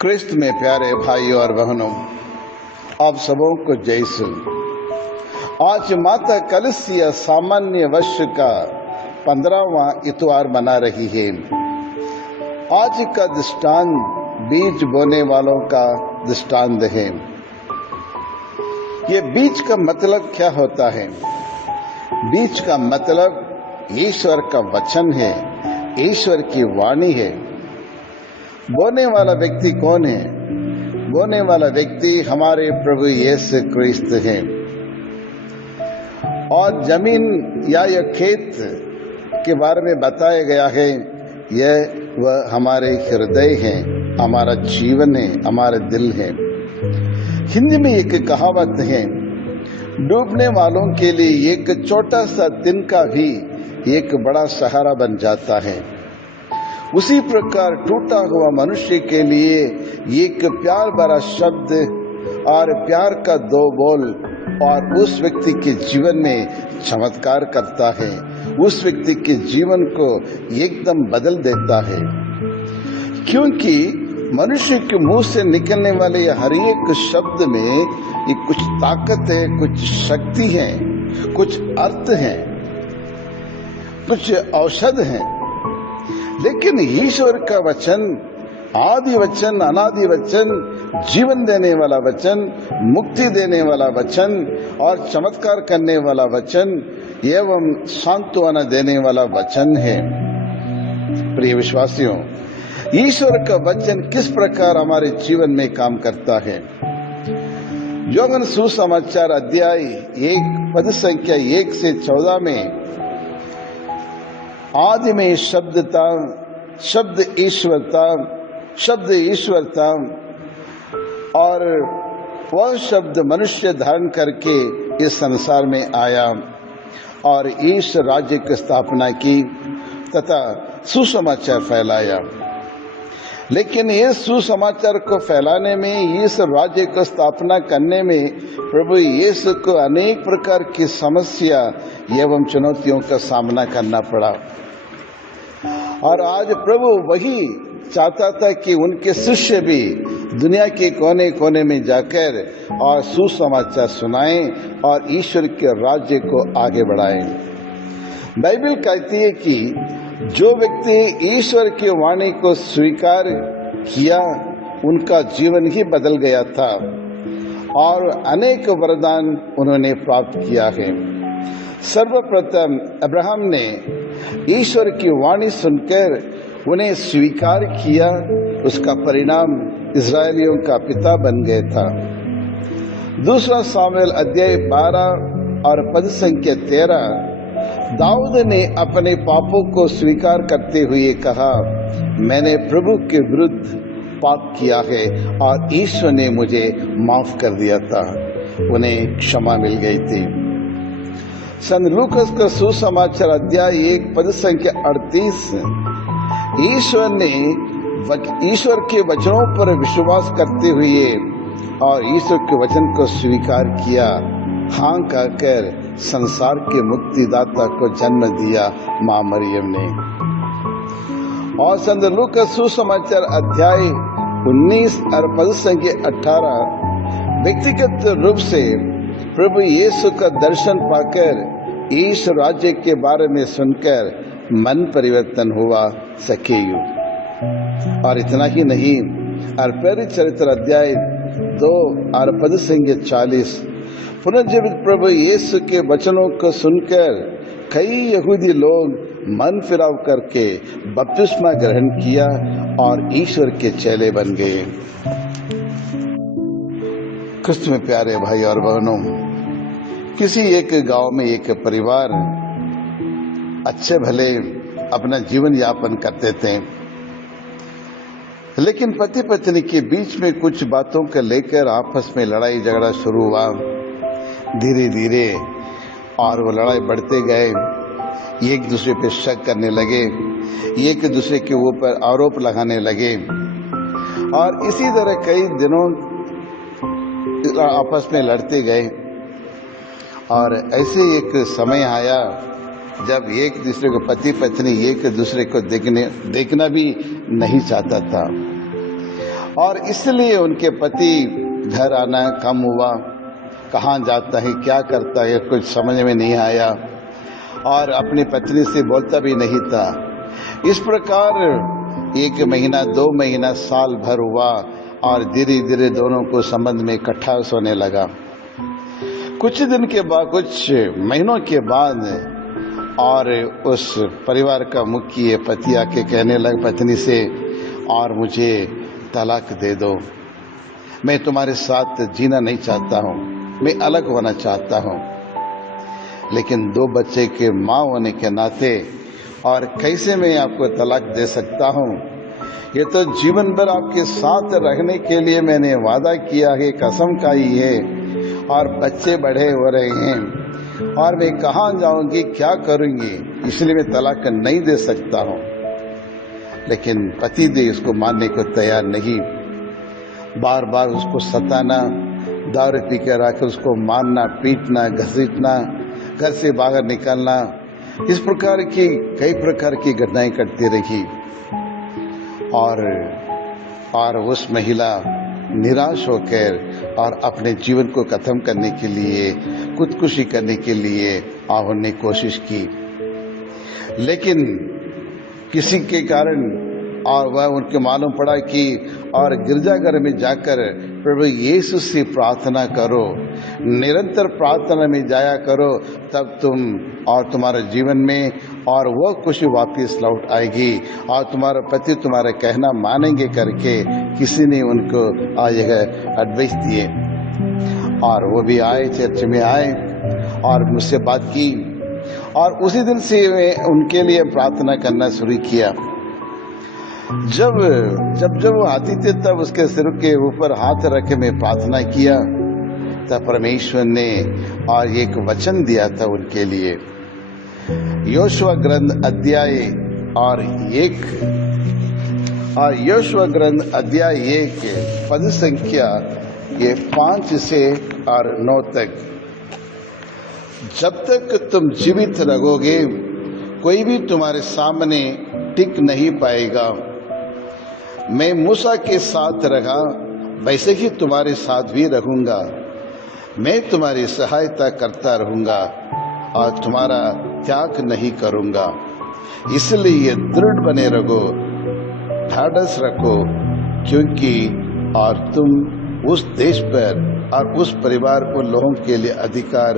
क्रिस्त में प्यारे भाइयों और बहनों, आप सबों को जय सु। आज माता कलसिया सामान्य वर्ष का 15वां इतवार मना रही है। आज का दृष्टांत बीज बोने वालों का दृष्टांत है। ये बीज का मतलब क्या होता है? बीज का मतलब ईश्वर का वचन है, ईश्वर की वाणी है। बोने वाला व्यक्ति कौन है? बोने वाला व्यक्ति हमारे प्रभु यीशु क्रिस्त है। और जमीन या यह खेत के बारे में बताया गया है, यह वह हमारे हृदय है, हमारा जीवन है, हमारा दिल है। हिंदी में एक कहावत है, डूबने वालों के लिए एक छोटा सा तिनका भी एक बड़ा सहारा बन जाता है। उसी प्रकार टूटा हुआ मनुष्य के लिए एक प्यार भरा शब्द और प्यार का दो बोल और उस व्यक्ति के जीवन में चमत्कार करता है, उस व्यक्ति के जीवन को एकदम बदल देता है। क्योंकि मनुष्य के मुंह से निकलने वाले हर एक शब्द में ये कुछ ताकत है, कुछ शक्ति है, कुछ अर्थ है, कुछ औषध है। लेकिन ईश्वर का वचन, आदि वचन, अनादि वचन, जीवन देने वाला वचन, मुक्ति देने वाला वचन और चमत्कार करने वाला वचन एवं सांत्वना देने वाला वचन है। प्रिय विश्वासियों, ईश्वर का वचन किस प्रकार हमारे जीवन में काम करता है? योहन सुसमाचार अध्याय 1 पद संख्या 1 से 14 में, आदि में शब्द था, शब्द ईश्वर था, शब्द ईश्वर था और वह शब्द मनुष्य धारण करके इस संसार में आया और ईश्वर राज्य की स्थापना की तथा सुसमाचार फैलाया। लेकिन इस सुसमाचार को फैलाने में, इस राज्य को स्थापना करने में प्रभु यीशु को अनेक प्रकार की समस्या एवं चुनौतियों का सामना करना पड़ा। और आज प्रभु वही चाहता था कि उनके शिष्य भी दुनिया के कोने कोने में जाकर और सुसमाचार सुनाएं और ईश्वर के राज्य को आगे बढ़ाएं। बाइबल कहती है कि जो व्यक्ति ईश्वर की वाणी को स्वीकार किया, उनका जीवन ही बदल गया था और अनेक वरदान उन्होंने प्राप्त किया है। सर्वप्रथम अब्राहम ने ईश्वर की वाणी सुनकर उन्हें स्वीकार किया, उसका परिणाम इस्राएलियों का पिता बन गया था। दूसरा सामुएल अध्याय 12 और पद संख्या 13, दाऊद ने अपने पापों को स्वीकार करते हुए कहा, मैंने प्रभु के विरुद्ध पाप किया है और ईश्वर ने मुझे माफ कर दिया था। उन्हें क्षमा मिल गई थी। संत लूकास का सुसमाचार अध्याय 1 पद संख्या 38, ईश्वर के वचनों पर विश्वास करते हुए और ईश्वर के वचन को स्वीकार किया, हाँ कहकर संसार के मुक्तिदाता को जन्म दिया मां मरियम ने। और संत लूकास सुसमाचार अध्याय 19 और पद संख्या 18, व्यक्तिगत रूप से प्रभु यीशु का दर्शन पाकर ईश्वर राज्य के बारे में सुनकर मन परिवर्तन हुआ सकेयु। और इतना ही नहीं, और प्रेरित चरित्र अध्याय 2 और पद संख्या 40, पुनर्जीवित प्रभु यीशु के वचनों को सुनकर कई यहूदी लोग मन फिराव करके बपतिस्मा ग्रहण किया और ईश्वर के चेले बन गए। क्रिस्त में प्यारे भाई और बहनों, किसी एक गांव में एक परिवार अच्छे भले अपना जीवन यापन करते थे, लेकिन पति पत्नी के बीच में कुछ बातों को लेकर आपस में लड़ाई झगड़ा शुरू हुआ धीरे धीरे, और वो लड़ाई बढ़ते गए। एक दूसरे पे शक करने लगे, एक दूसरे के ऊपर आरोप लगाने लगे और इसी तरह कई दिनों आपस में लड़ते गए। और ऐसे एक समय आया जब एक दूसरे को, पति पत्नी एक दूसरे को देखना भी नहीं चाहता था। और इसलिए उनके पति घर आना कम हुआ। कहाँ जाता है, क्या करता है, कुछ समझ में नहीं आया और अपनी पत्नी से बोलता भी नहीं था। इस प्रकार 1 महीना, 2 महीना, साल भर हुआ और धीरे धीरे दोनों को संबंध में इकट्ठा होने लगा। कुछ दिन के बाद, कुछ महीनों के बाद और उस परिवार का मुखिया पति आके कहने लगा पत्नी से, और मुझे तलाक दे दो, मैं तुम्हारे साथ जीना नहीं चाहता हूँ, मैं अलग होना चाहता हूँ। लेकिन 2 बच्चे के माँ होने के नाते और कैसे मैं आपको तलाक दे सकता हूँ? ये तो जीवन भर आपके साथ रहने के लिए मैंने वादा किया है, कसम खाई है, और बच्चे बड़े हो रहे हैं और मैं कहाँ जाऊंगी, क्या करूंगी, इसलिए मैं तलाक नहीं दे सकता हूँ। लेकिन पति देव इसको मानने को तैयार नहीं। बार बार उसको सताना, दारू पी कर आकर उसको मारना, पीटना, घसीटना, घर से बाहर निकालना, इस प्रकार की कई प्रकार की घटनाएं करती रही। और उस महिला निराश होकर और अपने जीवन को खत्म करने के लिए, खुदकुशी करने के लिए उन्होंने कोशिश की। लेकिन किसी के कारण और वह उनके मालूम पड़ा कि और गिरजाघर में जाकर प्रभु यीशु से प्रार्थना करो, निरंतर प्रार्थना में जाया करो, तब तुम और तुम्हारे जीवन में और वो खुशी वापस लौट आएगी और तुम्हारा पति तुम्हारा कहना मानेंगे करके किसी ने उनको आज एडवाइस दिए। और वो भी आए, चर्च में आए और मुझसे बात की और उसी दिन से मैं उनके लिए प्रार्थना करना शुरू किया। जब वो आती थी तब उसके सिर के ऊपर हाथ रखे मैं प्रार्थना किया, तब परमेश्वर ने और एक वचन दिया था उनके लिए। योशुआ ग्रंथ अध्याय 1 पद संख्या 5 से 9 तक। जब तक तुम जीवित रहोगे कोई भी तुम्हारे सामने टिक नहीं पाएगा। मैं मूसा के साथ रहा वैसे ही तुम्हारे साथ भी रहूंगा। मैं तुम्हारी सहायता करता रहूंगा और तुम्हारा त्याग नहीं करूंगा। इसलिए दृढ़ बने रहो, ढाढ़स रखो, क्योंकि और तुम उस देश पर और उस परिवार को लोगों के लिए अधिकार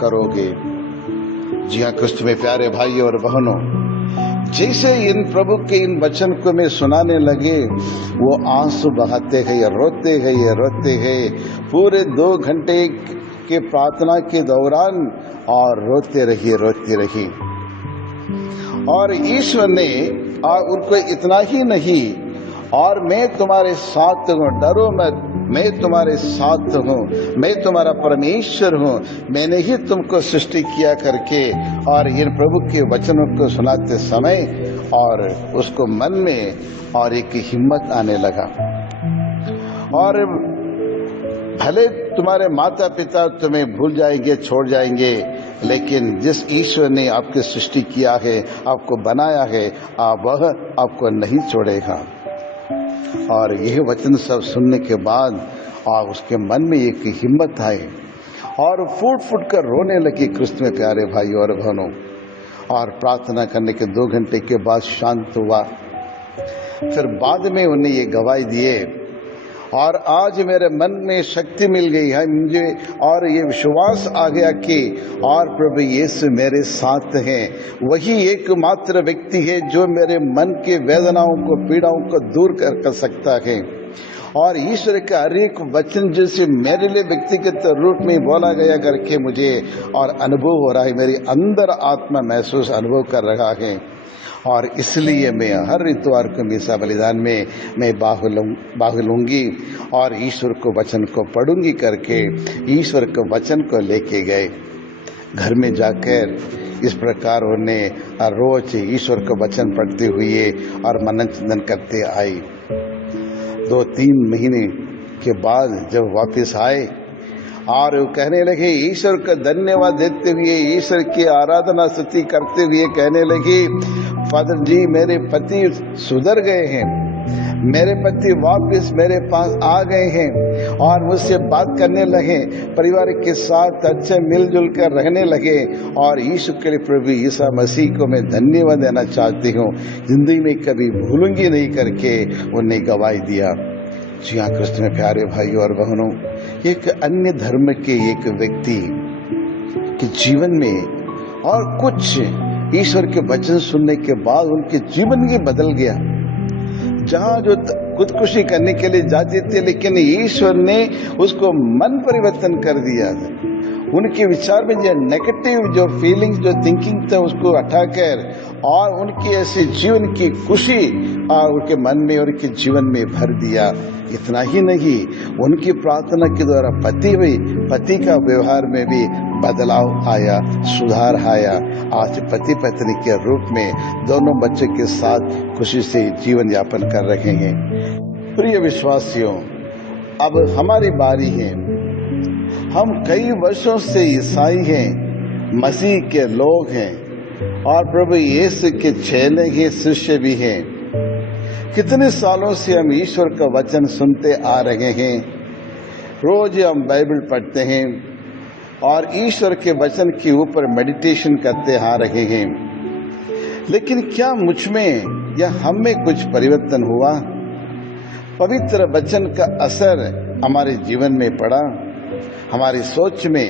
करोगे। जी हाँ क्रिस्त में प्यारे भाई और बहनों, जैसे इन प्रभु के इन वचन को मैं सुनाने लगे, वो आंसू बहाते गए, रोते गए पूरे 2 घंटे के प्रार्थना के दौरान और रोते रही। और ईश्वर ने उनको इतना ही नहीं, और मैं तुम्हारे साथ हूँ, डरो मत, मैं तुम्हारे साथ हूँ, मैं तुम्हारा परमेश्वर हूँ, मैंने ही तुमको सृष्टि किया करके। और इन प्रभु के वचनों को सुनाते समय और उसको मन में और एक हिम्मत आने लगा। और भले तुम्हारे माता पिता तुम्हें भूल जाएंगे, छोड़ जाएंगे, लेकिन जिस ईश्वर ने आपकी सृष्टि किया है, आपको बनाया है, वह आपको नहीं छोड़ेगा। और यह वचन सब सुनने के बाद और उसके मन में एक हिम्मत आई और फूट कर रोने लगी क्रिस्त में प्यारे भाई और बहनों। और प्रार्थना करने के 2 घंटे के बाद शांत हुआ। फिर बाद में उन्हें ये गवाही दिए और आज मेरे मन में शक्ति मिल गई है मुझे, और ये विश्वास आ गया कि और प्रभु यीशु मेरे साथ हैं। वही एकमात्र व्यक्ति है जो मेरे मन के वेदनाओं को, पीड़ाओं को दूर कर सकता है। और ईश्वर का हर एक वचन जैसे मेरे लिए व्यक्तिगत रूप में बोला गया करके मुझे और अनुभव हो रहा है, मेरी अंदर आत्मा महसूस अनुभव कर रहा है। और इसलिए मैं हर इतवार को मीसा बलिदान में मैं भाग लूंगी और ईश्वर को वचन को पढ़ूंगी करके ईश्वर के वचन को लेके गए। घर में जाकर इस प्रकार उन्हें रोज ईश्वर का वचन पढ़ते हुए और मनन चिंतन करते आई। 2-3 महीने के बाद जब वापस आए और वो कहने लगे, ईश्वर का धन्यवाद देते हुए, ईश्वर की आराधना स्तुति करते हुए कहने लगे, फादर जी मेरे पति सुधर गए हैं, मेरे पति वापस मेरे पास आ गए हैं और मुझसे बात करने लगे, परिवार के साथ अच्छे मिलजुल कर रहने लगे। और यीशु के लिए प्रभु ईसा मसीह को मैं धन्यवाद देना चाहती हूँ। जिंदगी में कभी भूलूंगी नहीं करके उन्हें गवाही दिया। जी हाँ कृष्ण में प्यारे भाइयों और बहनों, एक अन्य धर्म के एक व्यक्ति के जीवन में और कुछ ईश्वर के वचन सुनने के बाद उनके जीवन ही बदल गया। जहां जो खुदकुशी करने के लिए जाते थे, लेकिन ईश्वर ने उसको मन परिवर्तन कर दिया। उनके विचार में जो नेगेटिव जो फीलिंग्स जो थिंकिंग था उसको हटाकर और उनकी ऐसे जीवन की खुशी उनके मन में और उनके जीवन में भर दिया। इतना ही नहीं, उनकी प्रार्थना के द्वारा पति का व्यवहार में भी बदलाव आया, सुधार आया। आज पति पत्नी के रूप में दोनों बच्चों के साथ खुशी से जीवन यापन कर रहे हैं। प्रिय विश्वासियों, अब हमारी बारी है। हम कई वर्षों से ईसाई हैं, मसीह के लोग हैं और प्रभु यीशु के चेले हैं, शिष्य भी हैं। कितने सालों से हम ईश्वर का वचन सुनते आ रहे हैं, रोज हम बाइबल पढ़ते हैं और ईश्वर के वचन के ऊपर मेडिटेशन करते आ रहे हैं। लेकिन क्या मुझ में या हम में कुछ परिवर्तन हुआ? पवित्र वचन का असर हमारे जीवन में पड़ा? हमारी सोच में,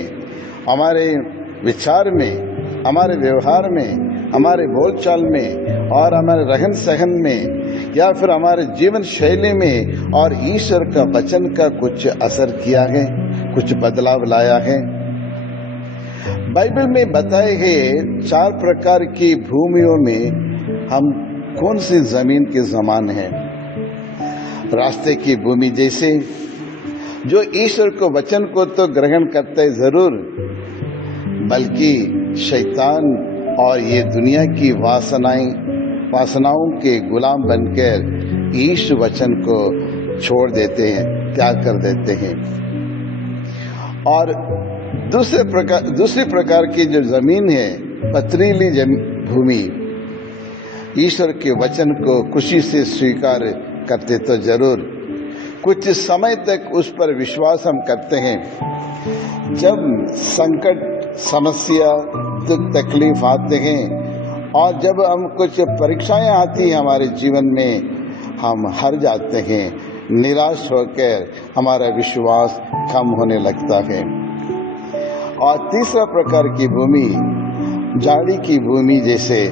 हमारे विचार में, हमारे व्यवहार में, हमारे बोलचाल में और हमारे रहन सहन में या फिर हमारे जीवन शैली में और ईश्वर का वचन का कुछ असर किया है, कुछ बदलाव लाया है? बाइबल में बताए गए 4 प्रकार की भूमियों में हम कौन सी जमीन के समान हैं? रास्ते की भूमि जैसे, जो ईश्वर को वचन को तो ग्रहण करते जरूर, बल्कि शैतान और ये दुनिया की वासनाओं के गुलाम बनकर ईश्वर वचन को छोड़ देते हैं, त्याग कर देते हैं। और दूसरे प्रकार की जो जमीन है, पथरीली भूमि, ईश्वर के वचन को खुशी से स्वीकार करते तो जरूर, कुछ समय तक उस पर विश्वास हम करते हैं। जब संकट, समस्या, दुख, तकलीफ आते हैं और जब हम कुछ परीक्षाएं आती हैं हमारे जीवन में, हम हार जाते हैं, निराश होकर हमारा विश्वास कम होने लगता है। और तीसरा प्रकार की भूमि, झाड़ी की भूमि जैसे,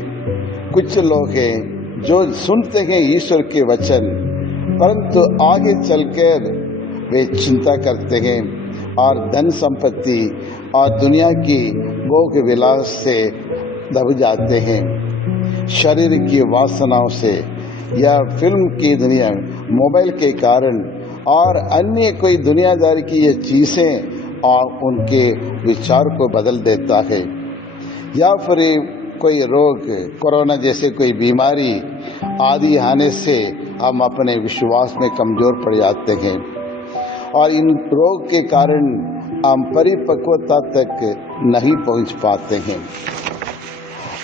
कुछ लोग हैं जो सुनते हैं ईश्वर के वचन, परंतु आगे चलकर वे चिंता करते हैं और धन संपत्ति और दुनिया की भोग विलास से दब जाते हैं। शरीर की वासनाओं से या फिल्म की दुनिया, मोबाइल के कारण और अन्य कोई दुनियादारी की ये चीजें और उनके विचार को बदल देता है। या फिर कोई रोग, कोरोना जैसे कोई बीमारी आदि आने से हम अपने विश्वास में कमजोर पड़ जाते हैं और इन रोग के कारण हम परिपक्वता तक नहीं पहुंच पाते हैं,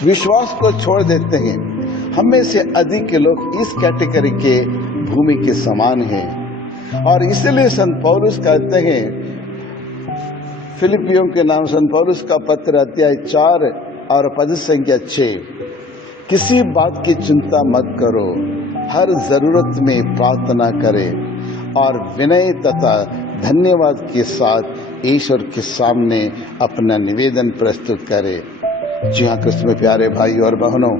विश्वास को छोड़ देते हैं। हम में से अधिक लोग इस कैटेगरी के भूमि के समान हैं और इसलिए संत पौलुस कहते हैं, फिलिपियों के नाम संत पौलुस का पत्र अध्याय 4 और पद संख्या 6, किसी बात की चिंता मत करो, हर जरूरत में प्रार्थना करें और विनय तथा धन्यवाद के साथ ईश्वर के सामने अपना निवेदन प्रस्तुत करें। जी हाँ कृष्ण में प्यारे भाई और बहनों,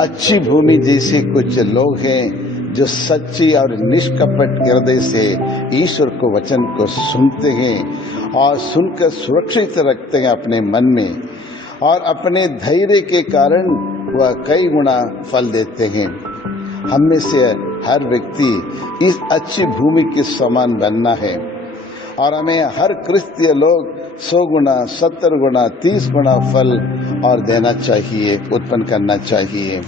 अच्छी भूमि जैसे कुछ लोग हैं जो सच्ची और निष्कपट हृदय से ईश्वर को वचन को सुनते हैं और सुनकर सुरक्षित रखते हैं अपने मन में और अपने धैर्य के कारण वह कई गुना फल देते हैं। हम में से हर व्यक्ति इस अच्छी भूमि के समान बनना है और हमें हर क्रिस्तीय लोग 100 गुना, 70 गुना, 30 गुना फल और देना चाहिए, उत्पन्न करना चाहिए।